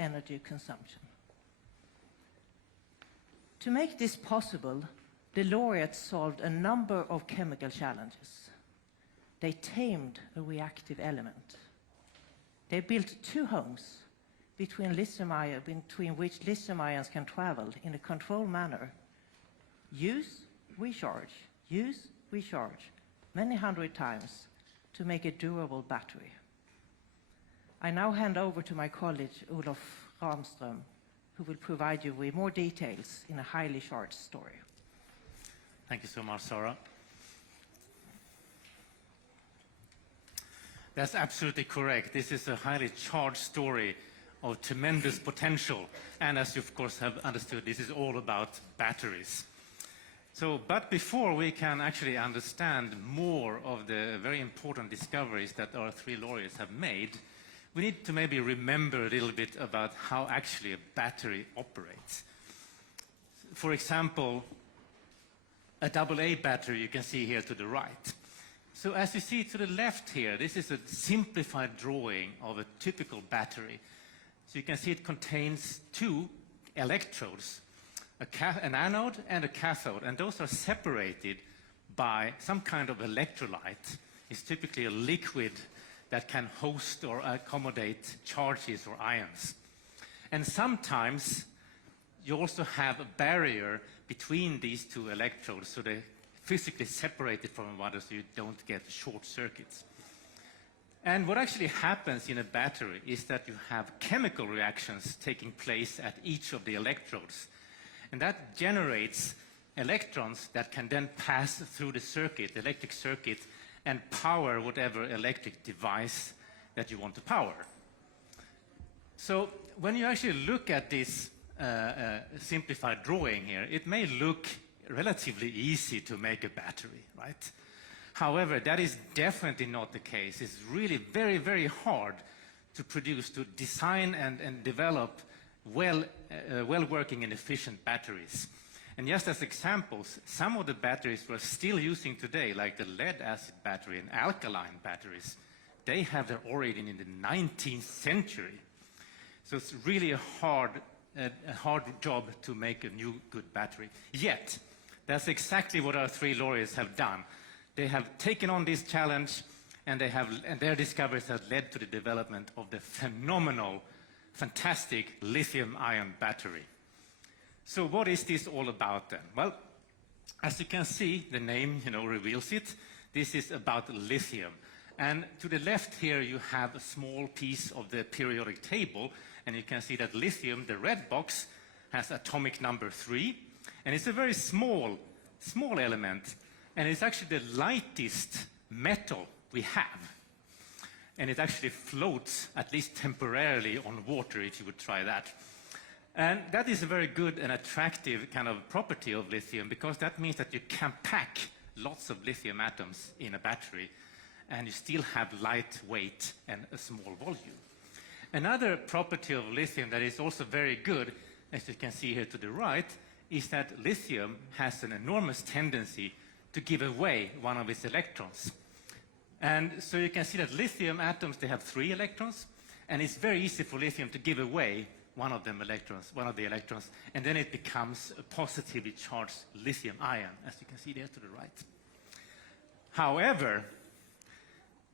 energy consumption. To make this possible, the laureates solved a number of chemical challenges. They tamed a reactive element. They built two homes between which lithium ions can travel in a controlled manner. Use, recharge, many hundred times to make a durable battery. I now hand over to my colleague, Olof Ramström, who will provide you with more details in a highly short story. Thank you so much, Sarah. That's absolutely correct. This is a highly charged story of tremendous potential. And as you, of course, have understood, this is all about batteries. But before we can actually understand more of the very important discoveries that our three laureates have made, we need to maybe remember a little bit about how actually a battery operates. For example, a AA battery you can see here to the right. So as you see to the left here, this is a simplified drawing of a typical battery. So you can see it contains two electrodes, an anode and a cathode, and those are separated by some kind of electrolyte. It's typically a liquid that can host or accommodate charges or ions. And sometimes you also have a barrier between these two electrodes, so they're physically separated from one another so you don't get short circuits. And what actually happens in a battery is that you have chemical reactions taking place at each of the electrodes. And that generates electrons that can then pass through the circuit, the electric circuit, and power whatever electric device that you want to power. So when you actually look at this simplified drawing here, it may look relatively easy to make a battery, right? However, that is definitely not the case. It's really very, very hard to produce, to design and develop well-working and efficient batteries. And just as examples, some of the batteries we're still using today, like the lead-acid battery and alkaline batteries, they have their origin in the 19th century. So it's really a hard job to make a new good battery. Yet, that's exactly what our three laureates have done. They have taken on this challenge, and their discoveries have led to the development of the phenomenal, fantastic lithium-ion battery. So what is this all about then? Well, as you can see, the name reveals it. This is about lithium. And to the left here, you have a small piece of the periodic table, and you can see that lithium, the red box, has atomic number 3, and it's a very small element, and it's actually the lightest metal we have. And it actually floats, at least temporarily, on water, if you would try that. And that is a very good and attractive kind of property of lithium, because that means that you can pack lots of lithium atoms in a battery, and you still have light weight and a small volume. Another property of lithium that is also very good, as you can see here to the right, is that lithium has an enormous tendency to give away one of its electrons. And so you can see that lithium atoms, they have 3 electrons, and it's very easy for lithium to give away one of the electrons, and then it becomes a positively charged lithium ion, as you can see there to the right. However,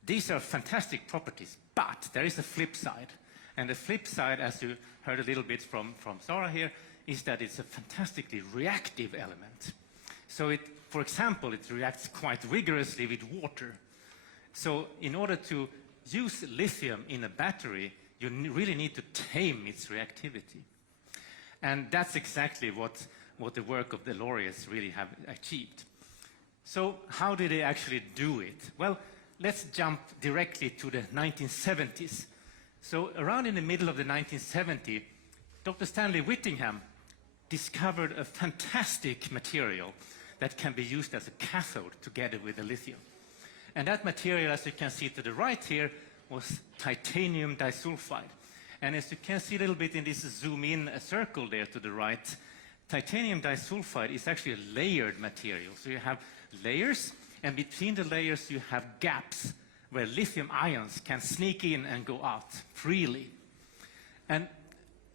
these are fantastic properties, but there is a flip side. And the flip side, as you heard a little bit from Sarah here, is that it's a fantastically reactive element. So for example, it reacts quite vigorously with water. So in order to use lithium in a battery, you really need to tame its reactivity. And that's exactly what the work of the laureates really have achieved. So how did they actually do it? Well, let's jump directly to the 1970s. So around in the middle of the 1970s, Dr. Stanley Whittingham discovered a fantastic material that can be used as a cathode together with the lithium. And that material, as you can see to the right here, was titanium disulfide. And as you can see a little bit in this zoom-in circle there to the right, titanium disulfide is actually a layered material. So you have layers, and between the layers you have gaps where lithium ions can sneak in and go out freely. And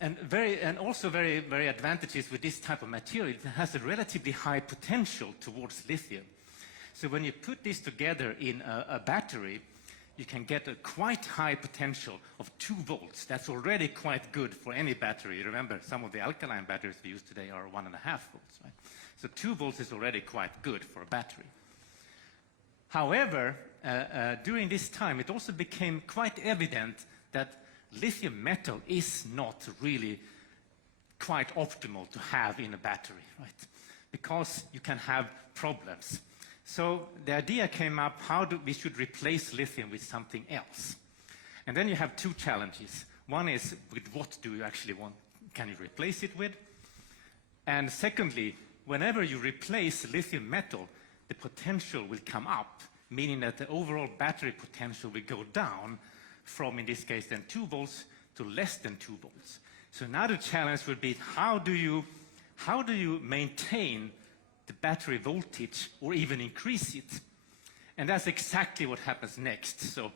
and also very advantages with this type of material. It has a relatively high potential towards lithium. So when you put this together in a battery, you can get a quite high potential of 2 volts. That's already quite good for any battery. Remember, some of the alkaline batteries we use today are 1.5 volts, right? So 2 volts is already quite good for a battery. However, during this time, it also became quite evident that lithium metal is not really quite optimal to have in a battery, right? Because you can have problems. So the idea came up we should replace lithium with something else. And then you have 2 challenges. One is, with what do you actually want? Can you replace it with? And secondly, whenever you replace lithium metal, the potential will come up, meaning that the overall battery potential will go down from, in this case, then 2 volts to less than 2 volts. So now the challenge will be, how do you maintain the battery voltage or even increase it? And that's exactly what happens next. So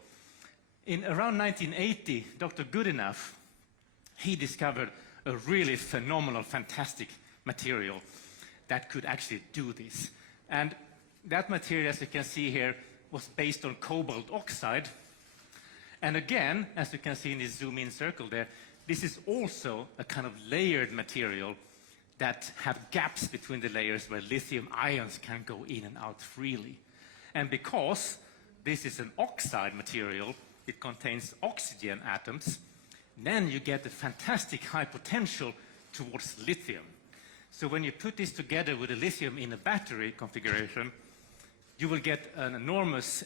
in around 1980, Dr. Goodenough, he discovered a really phenomenal, fantastic material that could actually do this. And that material, as you can see here, was based on cobalt oxide. And again, as you can see in this zoom-in circle there, this is also a kind of layered material that have gaps between the layers where lithium ions can go in and out freely. And because this is an oxide material, it contains oxygen atoms, then you get a fantastic high potential towards lithium. So when you put this together with a lithium in a battery configuration, you will get an enormous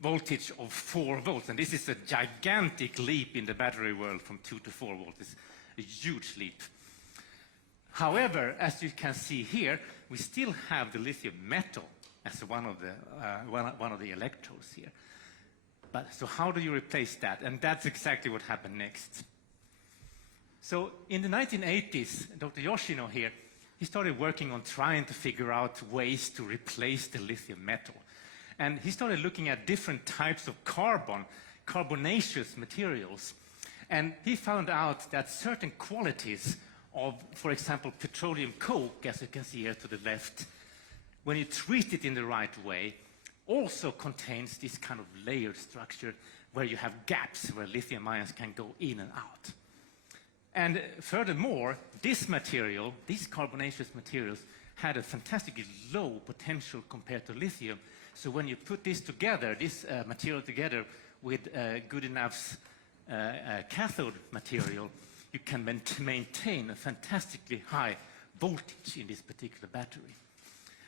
voltage of 4 volts. And this is a gigantic leap in the battery world from 2 to 4 volts. It's a huge leap. However, as you can see here, we still have the lithium metal as one of the electrodes here. So how do you replace that? And that's exactly what happened next. So in the 1980s, Dr. Yoshino here, he started working on trying to figure out ways to replace the lithium metal. And he started looking at different types of carbonaceous materials. And he found out that certain qualities of, for example, petroleum coke, as you can see here to the left, when you treat it in the right way, also contains this kind of layered structure where you have gaps where lithium ions can go in and out. And furthermore, this material, these carbonaceous materials, had a fantastically low potential compared to lithium. So when you put this together, this material together with Goodenough's cathode material, you can maintain a fantastically high voltage in this particular battery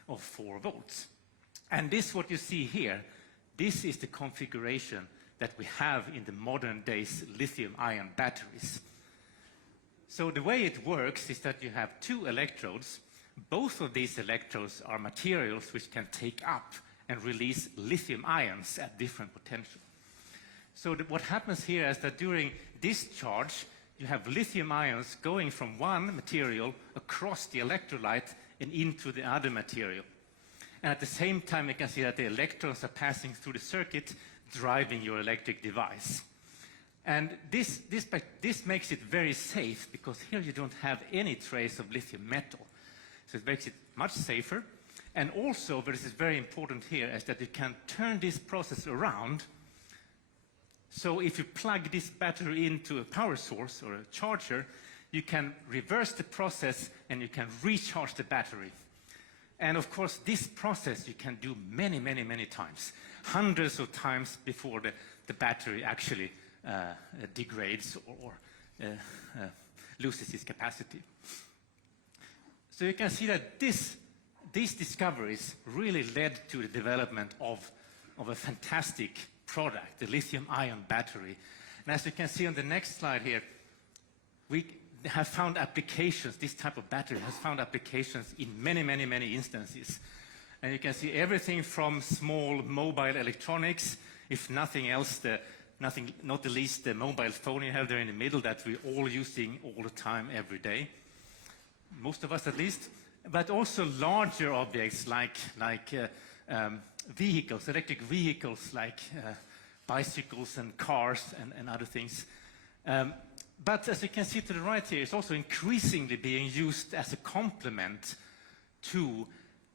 of 4 volts. And this, what you see here, this is the configuration that we have in the modern days lithium-ion batteries. So the way it works is that you have 2 electrodes. Both of these electrodes are materials which can take up and release lithium ions at different potential. So what happens here is that during discharge, you have lithium ions going from one material across the electrolyte and into the other material. And at the same time, you can see that the electrons are passing through the circuit, driving your electric device. And this makes it very safe, because here you don't have any trace of lithium metal. So it makes it much safer. And also, what is very important here is that you can turn this process around. So if you plug this battery into a power source or a charger, you can reverse the process and you can recharge the battery. And of course, this process you can do many, many, many times, hundreds of times before the battery actually degrades or loses its capacity. So you can see that these discoveries really led to the development of a fantastic product, the lithium-ion battery. And as you can see on the next slide here, we have found applications, this type of battery has found applications in many, many, many instances. And you can see everything from small mobile electronics, if nothing else, not the least the mobile phone you have there in the middle that we're all using all the time, every day. Most of us at least. But also larger objects like vehicles, electric vehicles like bicycles and cars and other things. But as you can see to the right here, it's also increasingly being used as a complement to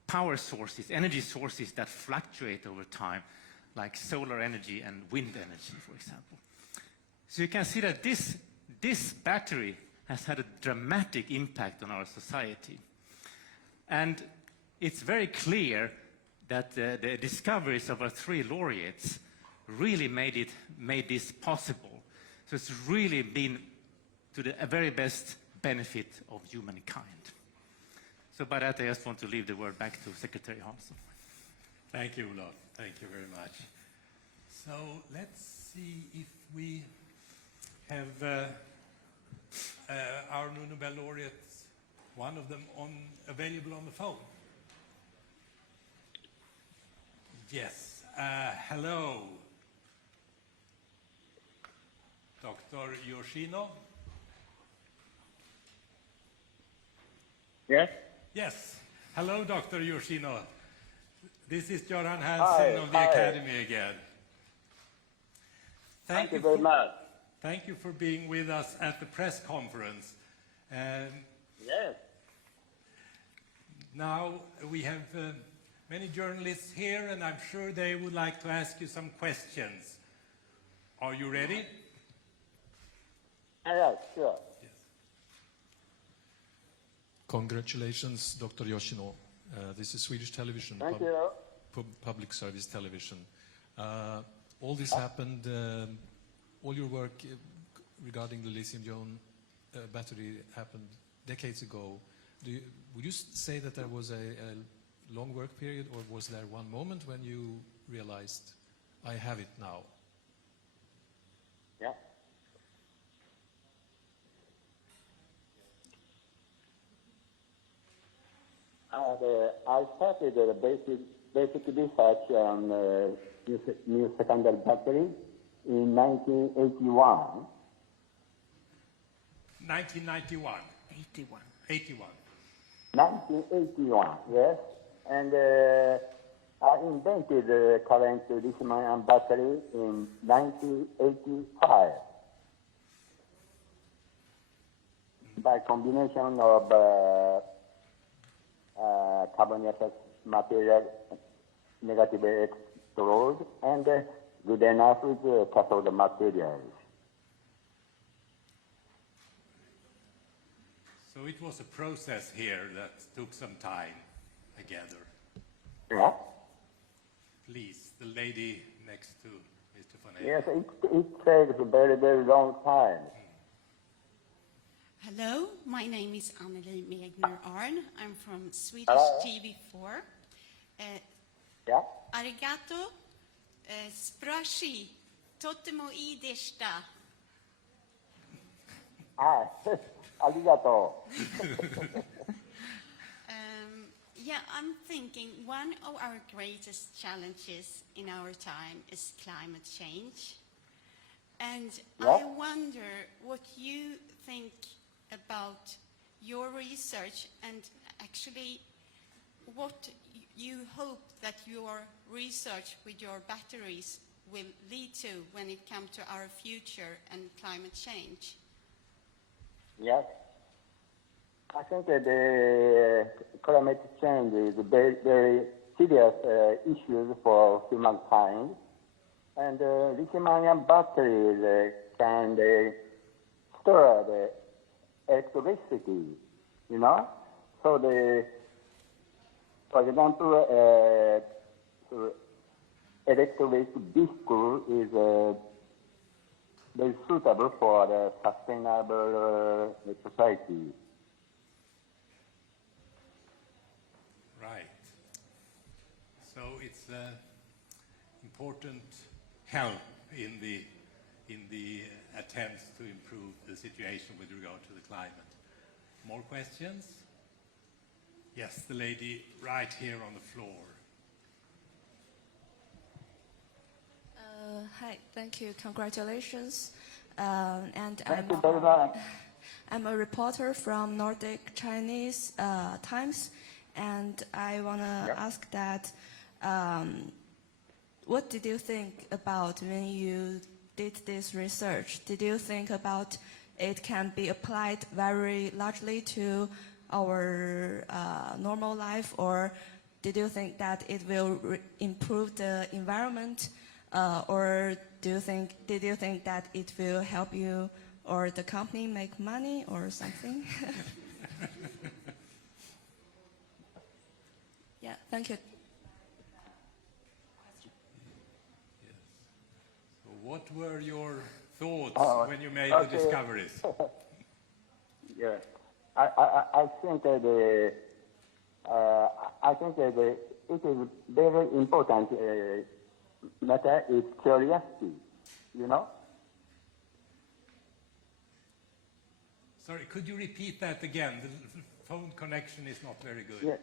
power sources, energy sources that fluctuate over time, like solar energy and wind energy, for example. So you can see that this battery has had a dramatic impact on our society. And it's very clear that the discoveries of our 3 laureates really made this possible. So it's really been to the very best benefit of humankind. So by that, I just want to leave the word back to Secretary Hansson. Thank you, Olof. Thank you very much. So let's see if we have our new Nobel laureates, one of them available on the phone. Yes. Hello, Dr. Yoshino. Yes? Yes. Hello, Dr. Yoshino. This is Göran Hansen of the Academy again. Thank you very much. Thank you for being with us at the press conference. Yes. Now we have many journalists here, and I'm sure they would like to ask you some questions. Are you ready? Yes, sure. Yes. Congratulations, Dr. Yoshino. This is Swedish television, Thank you. public service television. All this happened, all your work regarding the lithium-ion battery happened decades ago. Would you say that there was a long work period, or was there one moment when you realized, I have it now? Yeah. I started the basic research on new secondary battery in 1981. 1991. 81. 81. 1981, yes. And I invented the current lithium-ion battery in 1985 by combination of carbonaceous material, negative electrode, and good enough with cathode materials. So it was a process here that took some time together. Yeah. Please, the lady next to Mr. von Eyck. Yes, it takes a very, very long time. Hello, my name is Anneli Megner Arn. I'm from Swedish TV4. Yeah. Arigato, sprashi, totemo ii deshita. Arigato. Yeah, I'm thinking one of our greatest challenges in our time is climate change. And I wonder what you think about your research, and actually what you hope that your research with your batteries will lead to when it comes to our future and climate change. Yes. I think that the climate change is a very, very serious issue for humankind. And lithium-ion batteries can store the electricity, you know? So for example, electric vehicle is very suitable for the sustainable society. Right. So it's important help in the attempts to improve the situation with regard to the climate. More questions? Yes, the lady right here on the floor. Hi, thank you. Congratulations. And Thank you very much. I'm a reporter from Nordic Chinese Times, and I want to ask that, what did you think about when you did this research? Did you think about it can be applied very largely to our normal life, or did you think that it will improve the environment, or did you think that it will help you or the company make money or something? Yeah, thank you. So what were your thoughts when you made the discoveries? Yeah, I think that it is very important matter is curiosity, you know. Sorry, could you repeat that again? The phone connection is not very good. Yeah.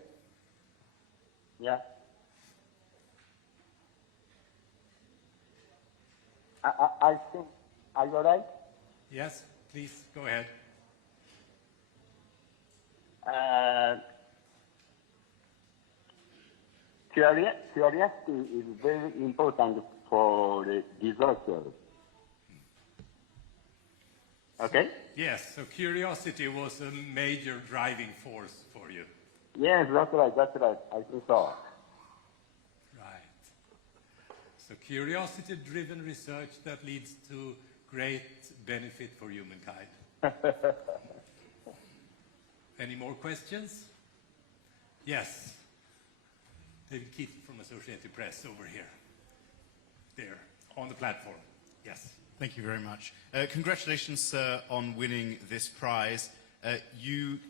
Yeah. I think, are you all right? Yes, please, go ahead. Curiosity is very important for the researchers. Okay? Yes, so curiosity was a major driving force for you. Yes, that's right, I think so. Right. So curiosity-driven research that leads to great benefit for humankind. Any more questions? Yes. David Keith from Associated Press over here. There, on the platform. Yes. Thank you very much. Congratulations, sir, on winning this prize. You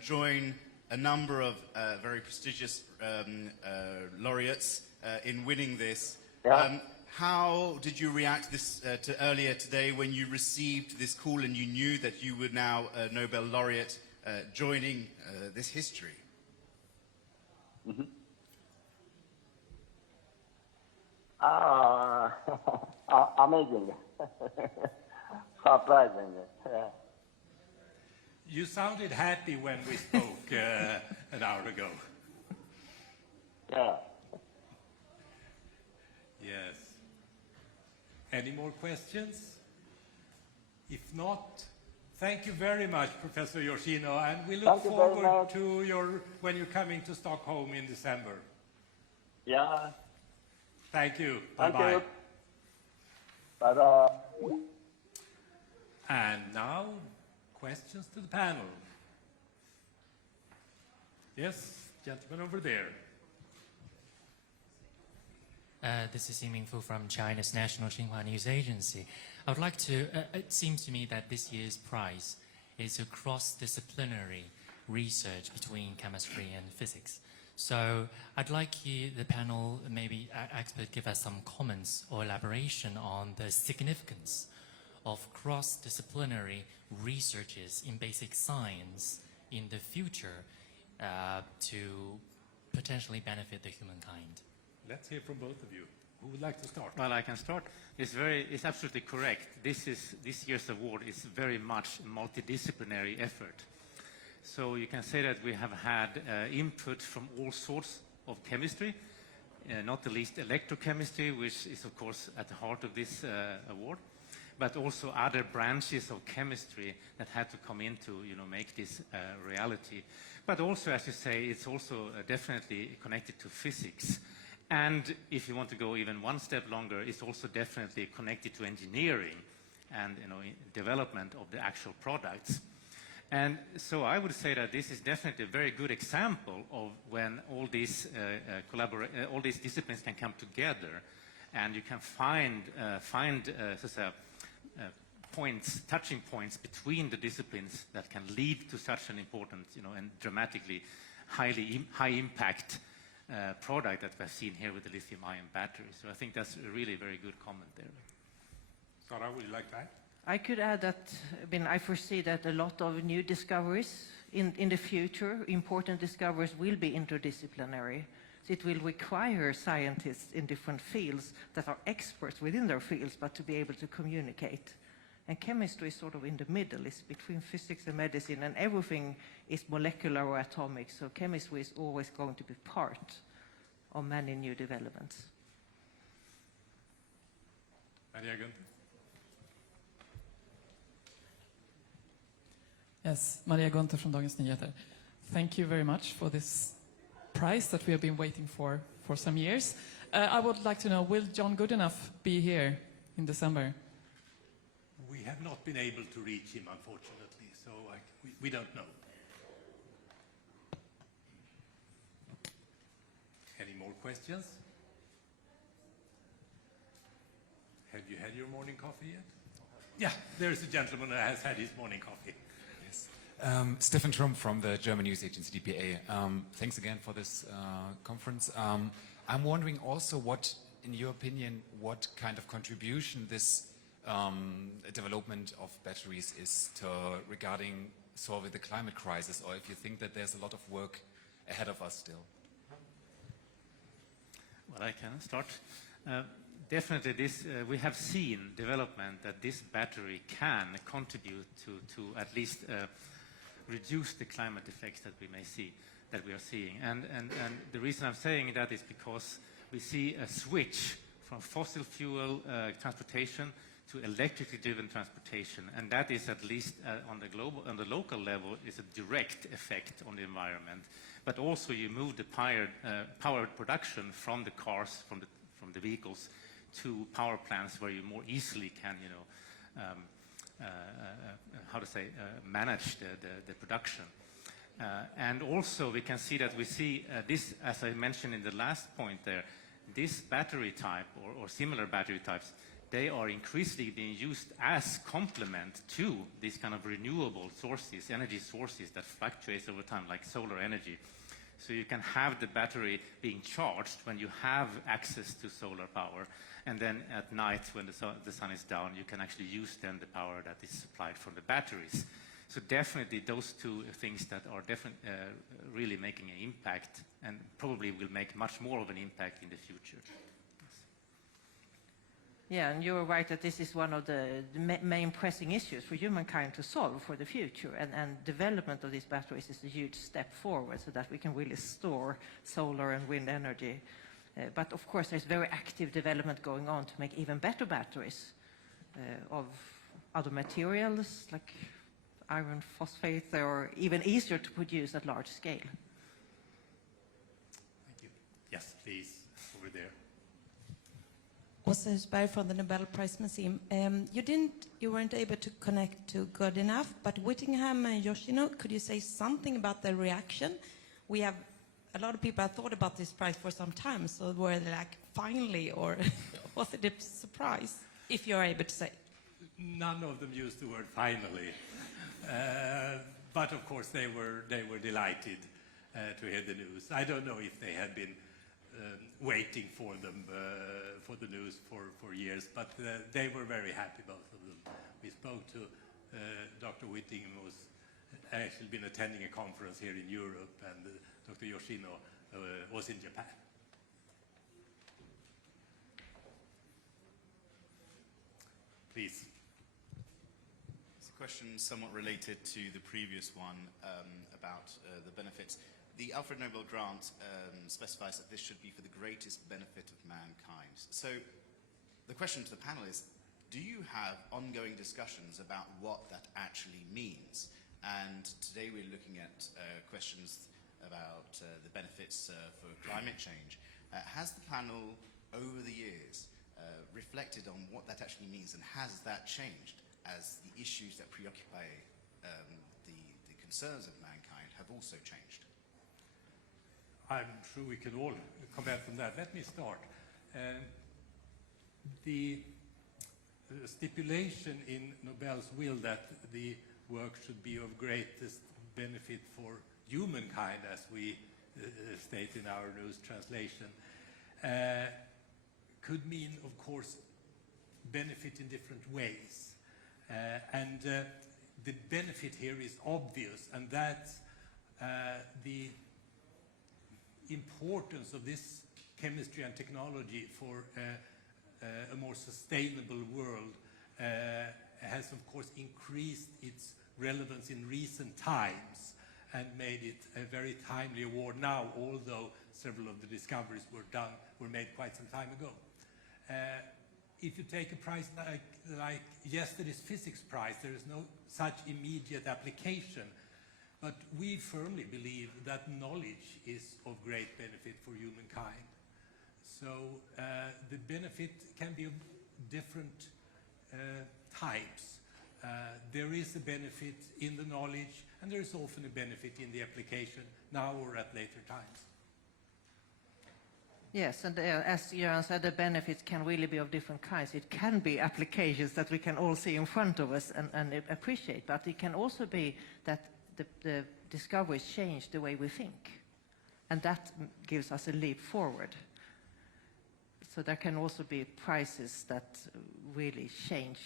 join a number of very prestigious laureates in winning this. Yeah. How did you react to earlier today when you received this call and you knew that you were now a Nobel laureate joining this history? Mm-hmm. Amazing. Surprising. You sounded happy when we spoke an hour ago. Yeah. Yes. Any more questions? If not, thank you very much, Professor Yoshino, and we look forward to when you're coming to Stockholm in December. Yeah. Thank you. Thank Bye-bye. you. Bye-bye. And now, questions to the panel. Yes, gentleman over there. This is Yiming Fu from China's National Xinhua News Agency. I would like to, it seems to me that this year's prize is a cross-disciplinary research between chemistry and physics. So I'd like you, the panel, maybe expert, give us some comments or elaboration on the significance of cross-disciplinary researches in basic science in the future to potentially benefit the humankind. Let's hear from both of you. Who would like to start? Well, I can start. It's absolutely correct. This year's award is very much a multidisciplinary effort. So you can say that we have had input from all sorts of chemistry, not the least electrochemistry, which is of course at the heart of this award, but also other branches of chemistry that had to come in to make this reality. But also, as you say, it's also definitely connected to physics. And if you want to go even one step longer, it's also definitely connected to engineering and development of the actual products. And so I would say that this is definitely a very good example of when all these all these disciplines can come together, and you can find touching points between the disciplines that can lead to such an important, and dramatically high impact product that we've seen here with the lithium-ion battery. So I think that's a really very good comment there. Sarah, would you like that? I could add that, I foresee that a lot of new discoveries in the future, important discoveries, will be interdisciplinary. So it will require scientists in different fields that are experts within their fields, but to be able to communicate. And chemistry is sort of in the middle. It's between physics and medicine, and everything is molecular or atomic. So chemistry is always going to be part of many new developments. Maria Gunther? Yes, Maria Gunther from Dagens Nyheter. Thank you very much for this prize that we have been waiting for some years. I would like to know, will John Goodenough be here in December? We have not been able to reach him, unfortunately, so we don't know. Any more questions? Have you had your morning coffee yet? Yeah, there's a gentleman who has had his morning coffee. Yes. Stefan Trump from the German news agency DPA. Thanks again for this conference. I'm wondering also what, in your opinion, what kind of contribution this development of batteries is to regarding solving the climate crisis, or if you think that there's a lot of work ahead of us still. Well, I can start. Definitely this, we have seen development that this battery can contribute to at least reduce the climate effects that we may see, that we are seeing. And the reason I'm saying that is because we see a switch from fossil fuel transportation to electrically driven transportation, and that is at least on the local level is a direct effect on the environment. But also you move the powered production from the cars, from the vehicles, to power plants where you more easily can, manage the production. And also we can see that we see this, as I mentioned in the last point there, this battery type or similar battery types, they are increasingly being used as complement to these kind of renewable sources, energy sources that fluctuates over time, like solar energy. So you can have the battery being charged when you have access to solar power, and then at night when the sun is down, you can actually use then the power that is supplied from the batteries. So definitely those two things that are really making an impact, and probably will make much more of an impact in the future. Yeah, and you're right that this is one of the main pressing issues for humankind to solve for the future, and development of these batteries is a huge step forward so that we can really store solar and wind energy. But of course there's very active development going on to make even better batteries of other materials like iron phosphate, or even easier to produce at large scale. Thank you. Yes, please, over there. Åsa Husberg from the Nobel Prize Museum. You weren't able to connect to Goodenough, but Whittingham and Yoshino, could you say something about the reaction? We have a lot of people have thought about this prize for some time, so were they like, finally, or was it a surprise, if you're able to say? None of them used the word finally, but of course they were delighted to hear the news. I don't know if they had been waiting for the news for years, but they were very happy, both of them. We spoke to Dr. Whittingham, who's actually been attending a conference here in Europe, and Dr. Yoshino was in Japan. Please. It's a question somewhat related to the previous one about the benefits. The Alfred Nobel grant specifies that this should be for the greatest benefit of mankind. So the question to the panel is, do you have ongoing discussions about what that actually means? And today we're looking at questions about the benefits for climate change. Has the panel, over the years, reflected on what that actually means, and has that changed as the issues that preoccupy the concerns of mankind have also changed? I'm sure we can all comment on that. Let me start. The stipulation in Nobel's will that the work should be of greatest benefit for humankind, as we state in our news translation, could mean, of course, benefit in different ways. And the benefit here is obvious, and that's the importance of this chemistry and technology for a more sustainable world has, of course, increased its relevance in recent times and made it a very timely award now, although several of the discoveries were made quite some time ago. if you take a prize like yesterday's physics prize, there is no such immediate application. But we firmly believe that knowledge is of great benefit for humankind. So the benefit can be of different types. There is a benefit in the knowledge, and there is often a benefit in the application, now or at later times. Yes, and as Göran said, the benefits can really be of different kinds. It can be applications that we can all see in front of us and appreciate, but it can also be that the discoveries change the way we think, and that gives us a leap forward. So there can also be prizes that really change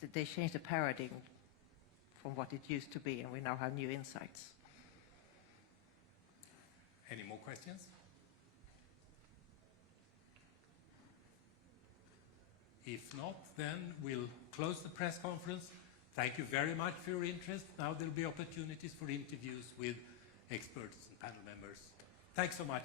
the paradigm from what it used to be, and we now have new insights. Any more questions? If not, then we'll close the press conference. Thank you very much for your interest. Now there'll be opportunities for interviews with experts and panel members. Thanks so much.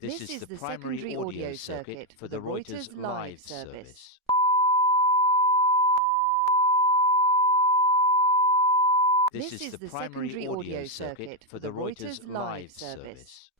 This is the primary audio circuit for the Reuters live service. This is the primary audio circuit for the Reuters live service.